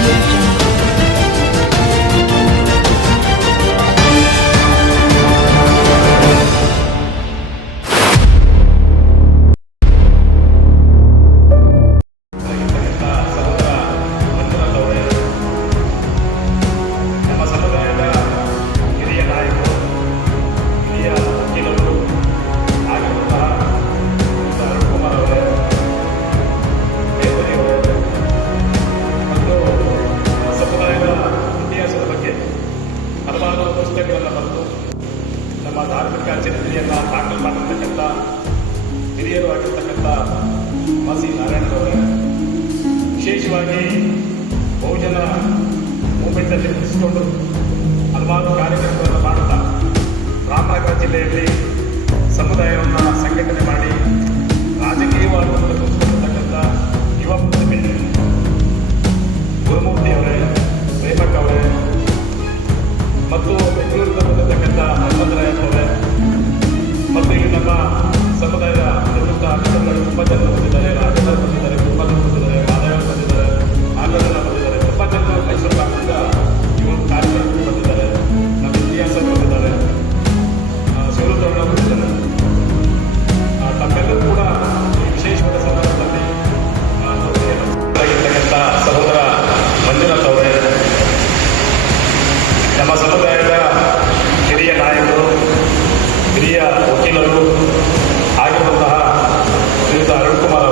audio jungle. ನಮ್ಮ ಸಮುದಾಯದ ಹಿರಿಯ ನಾಯಕರು, ಹಿರಿಯ ವಕೀಲರು ಆಗಿರುವಂತಹ ಅರುಣ್ ಕುಮಾರ್ ಅವರೇ, ದೇವರಿ ಅವರೇ ಮತ್ತು ನಮ್ಮ ಸಮುದಾಯದ ಇತಿಹಾಸದ ಬಗ್ಗೆ ಹಲವಾರು ಪುಸ್ತಕಗಳನ್ನು ಬರೆದು ನಮ್ಮ ಧಾರ್ಮಿಕ ಚರಿತ್ರೆಯನ್ನು ದಾಖಲು ಮಾಡಿರ್ತಕ್ಕಂಥ ಹಿರಿಯರು ಆಗಿರ್ತಕ್ಕಂಥ ಮಸಿ ನಾರಾಯಣರವರೇ, ವಿಶೇಷವಾಗಿ ಬಹುಜನ ಮೂವ್ಮೆಂಟಲ್ಲಿ ಗುರುತಿಸಿಕೊಂಡು ಹಲವಾರು ಕಾರ್ಯಕ್ರಮಗಳನ್ನು ಮಾಡುತ್ತಾ ರಾಮನಗರ ಜಿಲ್ಲೆಯಲ್ಲಿ ಸಮುದಾಯವನ್ನು ಸಂಘಟನೆ ಮಾಡಿ ರಾಜಕೀಯವಾಗಿ ಗುರುತಿಸಿಕೊಂಡಿರ್ತಕ್ಕಂಥ ಯುವ ಪ್ರತಿಭೆ ಗುರುಮೂರ್ತಿ ಅವರೇ, ಪ್ರೇಮಕ್ ಅವರೇ ಮತ್ತು ಬೆಂಗಳೂರಿಂದ ಬಂದಿರತಕ್ಕಂಥ ಹನುಮಂತರಾಯಪ್ಪ ಅವರೇ ಮತ್ತು ಇಲ್ಲಿ ನಮ್ಮ ಸಮುದಾಯದ ನಿವೃತ್ತ ಅಧಿಕಾರಿಗಳು ತುಂಬ ಜನ ಬಂದಿದ್ದಾರೆ, ರಾಜೇಂದ್ರ ಬಂದಿದ್ದಾರೆ, ತುಂಬ ಜನ ಬಂದಿದ್ದಾರೆ, ಮಾಧವ ಬಂದಿದ್ದಾರೆ, ಆಂಧ್ರ ಬಂದಿದ್ದಾರೆ, ತುಂಬ ಜನ ಮೈಸೂರು ಭಾಗದಿಂದ ಈ ಒಂದು ಕಾರ್ಯಕ್ರಮಕ್ಕೆ ಬಂದಿದ್ದಾರೆ, ನಮ್ಮ ಇತಿಹಾಸ ಬಂದಿದ್ದಾರೆ, ಶಿವರುದ್ರಣ್ಣ ಬಂದಿದ್ದಾರೆ. ತಮ್ಮೆಲ್ಲರೂ ಕೂಡ ಈ ವಿಶೇಷವಾದ ಸಂದರ್ಭದಲ್ಲಿ ಆಗಿರ್ತಕ್ಕಂಥ ಸಹೋದರ ಮಂಜುನಾಥ್ ಅವರೇ, ನಮ್ಮ ಸಮುದಾಯದ ಹಿರಿಯ ನಾಯಕರು, ಹಿರಿಯ ವಕೀಲರು ಆಗಿರುವಂತಹ ಶ್ರೀಯುತ ಅರುಣ್ ಕುಮಾರ್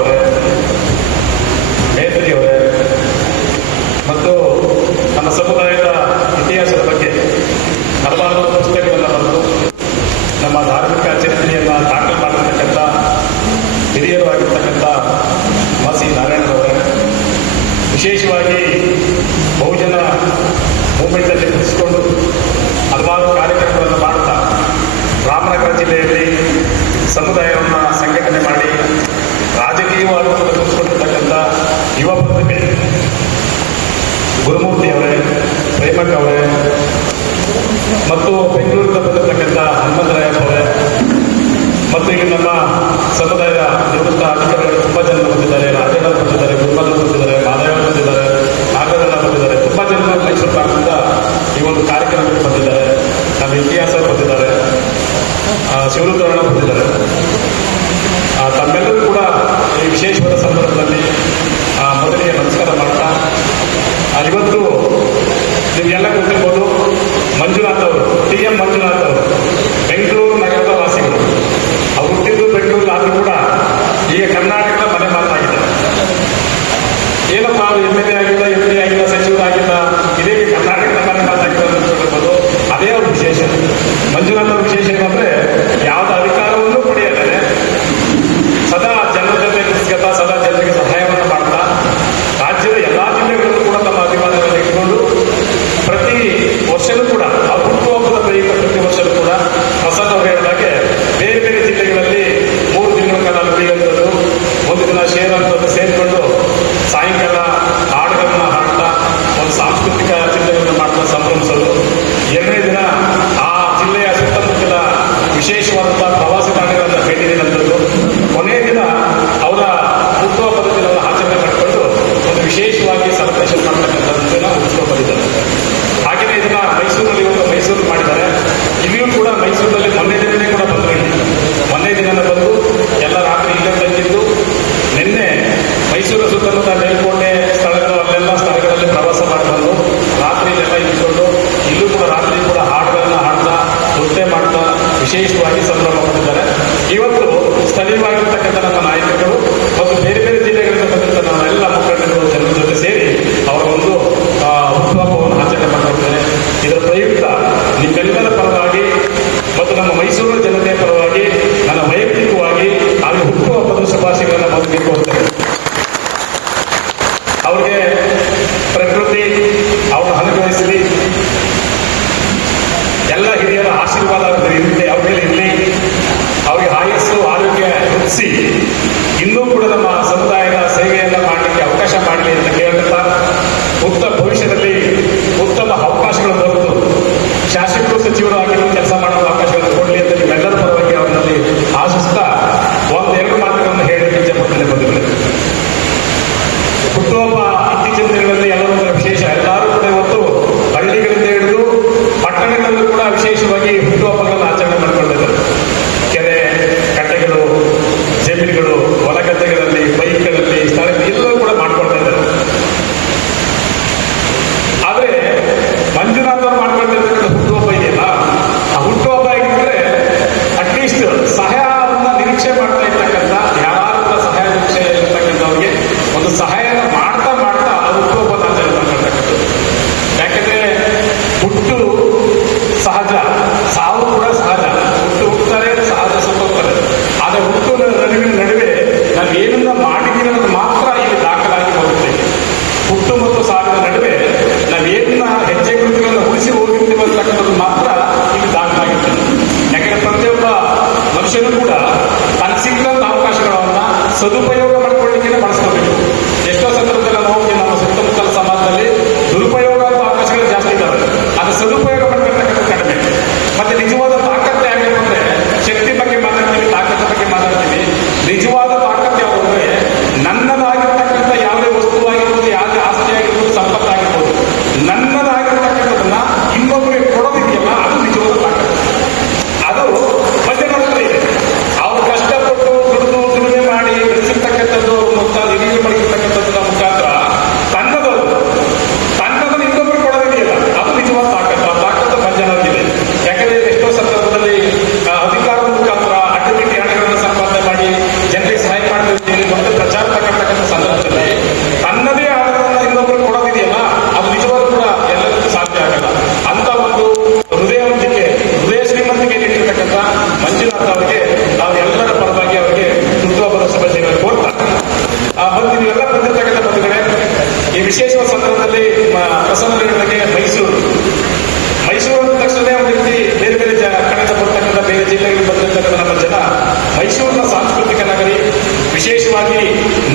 ವಿಶೇಷವಾಗಿ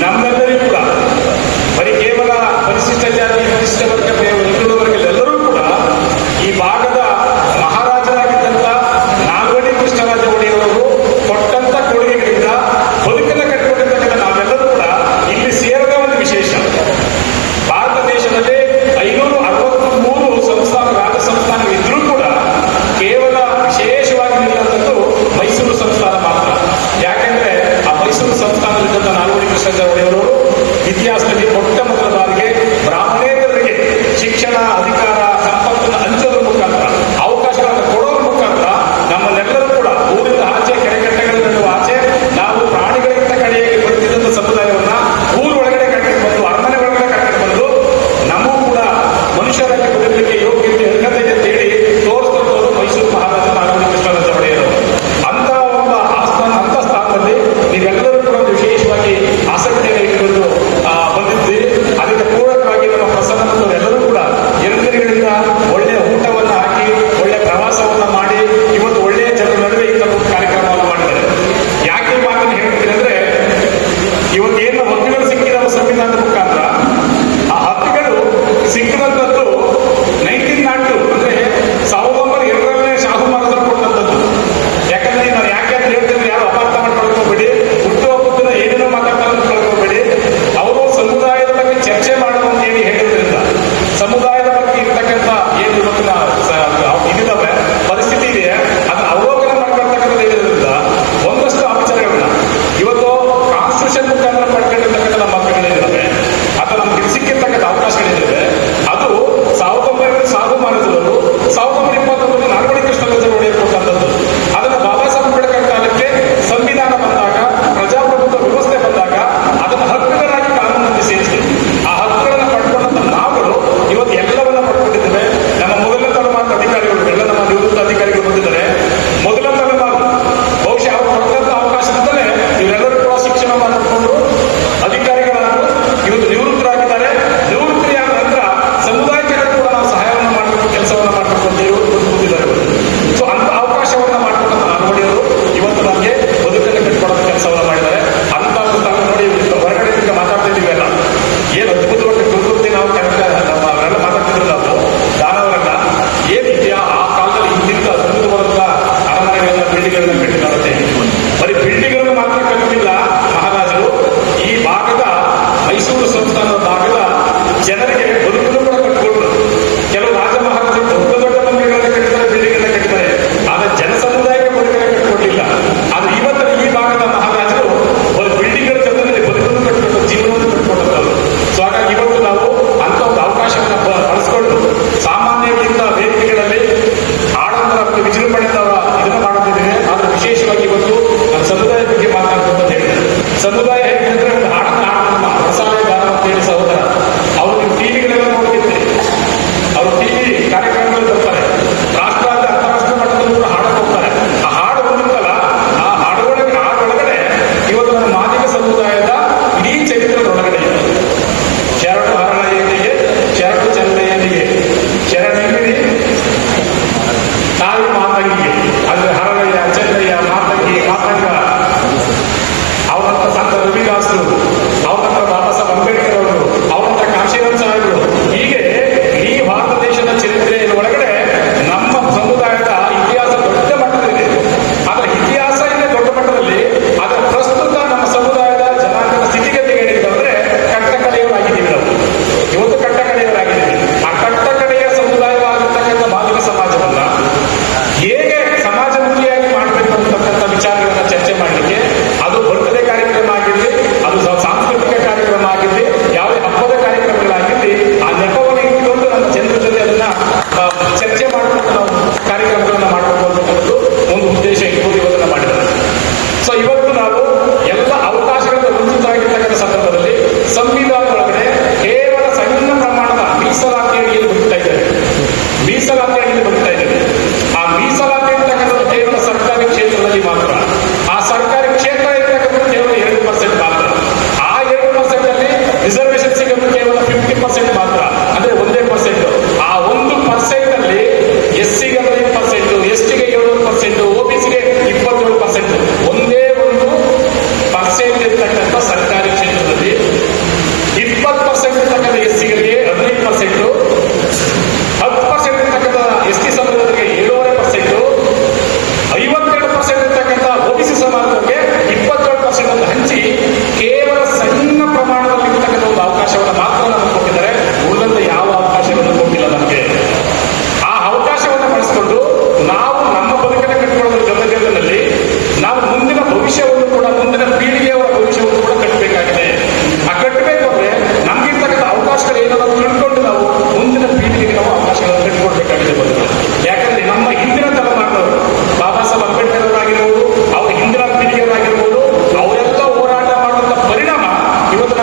ನಮ್ಮೆಲ್ಲರಿಗೂ ಕೂಡ ಬರೀ ಕೇವಲ ಪರಿಶಿಷ್ಟ ಜಾತಿ ಪರಿಶಿಷ್ಟ ವರ್ಗ ಹಿಂದುಳಿದ ವರ್ಗದೆಲ್ಲರೂ ಕೂಡ ಈ ಭಾಗದ ಮಹಾರಾಜರಾಗಿದ್ದಂಥ ನಾಲ್ವಡಿ ಕೃಷ್ಣರಾಜ ಒಡೆಯರವರು ಕೊಟ್ಟಂತ ಕೊಡುಗೆಗಳಿಂದ ಬದುಕನ್ನು ಕಟ್ಟಿಕೊಂಡಿರ್ತಕ್ಕಂಥ ನಾವೆಲ್ಲರೂ ಕೂಡ ಇಲ್ಲಿ ಸೇರದ ಒಂದು ವಿಶೇಷ. ಭಾರತ ದೇಶದಲ್ಲಿ 563 ಸಂಸ್ಥಾನ ರಾಜ್ಯ ಸಂಸ್ಥಾನಗಳಿದ್ರೂ ಕೂಡ ಕೇವಲ ವಿಶೇಷವಾಗಿ ನಿಲ್ಲುವಂಥದ್ದು ಮೈಸೂರು ಸಂಸ್ಥಾನ ಮಾತ್ರ. ಯಾಕೆಂದ್ರೆ ಆ ಮೈಸೂರು ಸಂಸ್ಥಾನದಲ್ಲಿದ್ದಂಥ ನಾಲ್ವಡಿ ಕೃಷ್ಣರಾಜ ಒಡೆಯರವರು ಇತಿಹಾಸದಲ್ಲಿ ಮೊಟ್ಟ ಮೊದಲ ಬಾರಿಗೆ ಬ್ರಾಹ್ಮಣೇತರರಿಗೆ ಶಿಕ್ಷಣ ಅಧಿಕಾರ ಸಂಪತ್ತನ್ನು ಹಂಚೋದ್ರ ಮುಖಾಂತರ ಅವಕಾಶಗಳನ್ನು ಕೊಡೋದ್ರ ಮುಖಾಂತರ ನಮ್ಮನ್ನೆಲ್ಲರೂ ಕೂಡ ಊರಿನ ಆಚೆ ಕೆರೆಕಟ್ಟೆಗಳ ಆಚೆ ನಾವು ಪ್ರಾಣಿಗಳಿಂದ ಕಡೆಯಾಗಿ ಬರುತ್ತಿದ್ದಂಥ ಸಮುದಾಯವನ್ನ ಊರು ಒಳಗಡೆ ಕಟ್ಟಿಕೊಂಡು ಬಂದು ಅರಮನೆ ಒಳಗಡೆ ಕಟ್ಟಿಕೊಂಡು ಬಂದು ನಮಗೂ ಕೂಡ ಮನುಷ್ಯರಾಗಿ ಬದುಕಲಿಕ್ಕೆ ಯೋಗ್ಯತೆ ಅರ್ಹತೆ ಅಂತ ಹೇಳಿ ತೋರಿಸಿದವರು ಮೈಸೂರು ಮಹಾರಾಜ ನಾಲ್ವಡಿ ಕೃಷ್ಣರಾಜ ಒಡೆಯರು. ಅಂತ ಒಂದು ಅಂತ ಸ್ಥಾನದಲ್ಲಿ ನೀವೆಲ್ಲರೂ ಕೂಡ ವಿಶೇಷವಾಗಿ ಆಸಕ್ತಿಯನ್ನು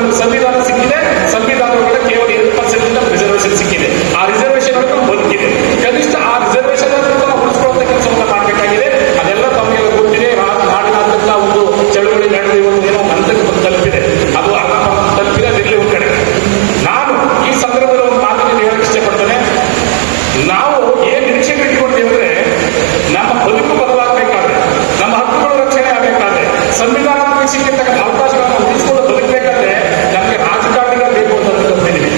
ನಮ್ಗೆ ಸಂವಿಧಾನ ಸಿಕ್ಕಿದೆ, ಸಂವಿಧಾನ ಒಳಗಡೆ ಕೇವಲ 2% ರಿಸರ್ವೇಶನ್ ಸಿಕ್ಕಿದೆ. ಆ ರಿಸರ್ವೇಶನ್ ಒಳಗೆ ಬದುಕಿದೆ. ಕನಿಷ್ಠ ಆ ರಿಸರ್ವೇಶನ್ ನಾವು ಉಳಿಸ್ಕೊಳ್ಳುವಂತ ಕೆಲಸವನ್ನ ಮಾಡಬೇಕಾಗಿದೆ. ಅದೆಲ್ಲ ತಮಗೆಲ್ಲ ಗೊತ್ತಿದೆ. ನಾಡಿನಾದ್ಯಂತ ಒಂದು ಚಳುವಳಿ ನಡೆದು ಇವತ್ತು ಏನೋ ಹಂತಕ್ಕೆ ತಲುಪಿದೆ. ಅದು ಅರ್ಧ ತಲುಪಿದೆ, ಅದರಲ್ಲಿ ಒಂದು ಕಡೆ. ನಾನು ಈ ಸಂದರ್ಭದಲ್ಲಿ ಒಂದು ಮಾತನ್ನು ಹೇಳಕ್ಕೆ ಇಷ್ಟಪಡ್ತೇನೆ. ನಾವು ಏನ್ ನಿರೀಕ್ಷೆ ಇಟ್ಕೊಳ್ತೀವಿ ಅಂದ್ರೆ, ನಮ್ಮ ಬದುಕು ಬದಲಾಗಬೇಕಾದ್ರೆ, ನಮ್ಮ ಹಕ್ಕುಗಳು ರಕ್ಷಣೆ ಆಗಬೇಕಾದ್ರೆ, ಸಂವಿಧಾನದಲ್ಲಿ ಸಿಕ್ಕಿರ್ತಕ್ಕಂಥ ಅವಕಾಶಗಳನ್ನು ಉಳಿಸಿಕೊಂಡು ಬದುಕಬೇಕಾದ್ರೆ ನಮಗೆ ರಾಜಕಾರಣಿಗಳು ಬೇಕು ಅಂತ ಅಂದ್ಕೊಂಡಿದ್ದೀವಿ.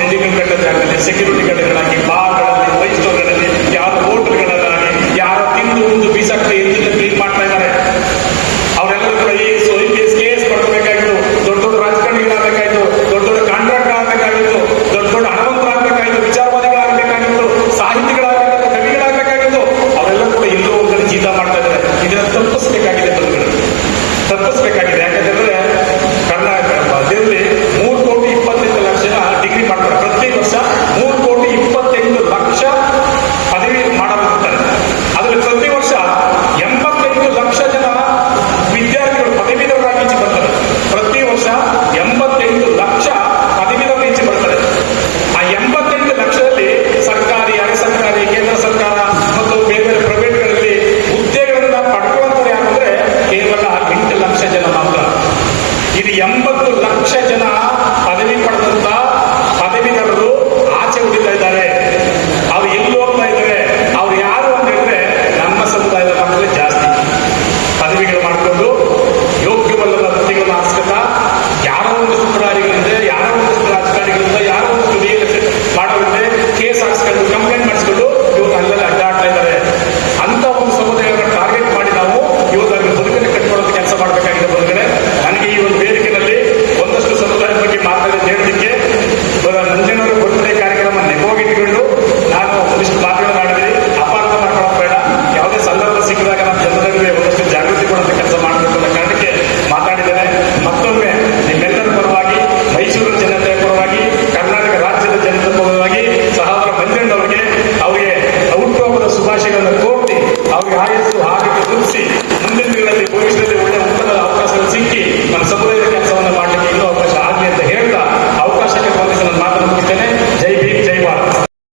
ಬಿಲ್ಡಿಂಗ್ ಕಟ್ಟೋ ಜಾಗದಲ್ಲಿ ಸೆಕ್ಯೂರಿಟಿ ಗಾರ್ಡ್ಗಳಾಗಿ ಬಾರ್ಗಳನ್ನು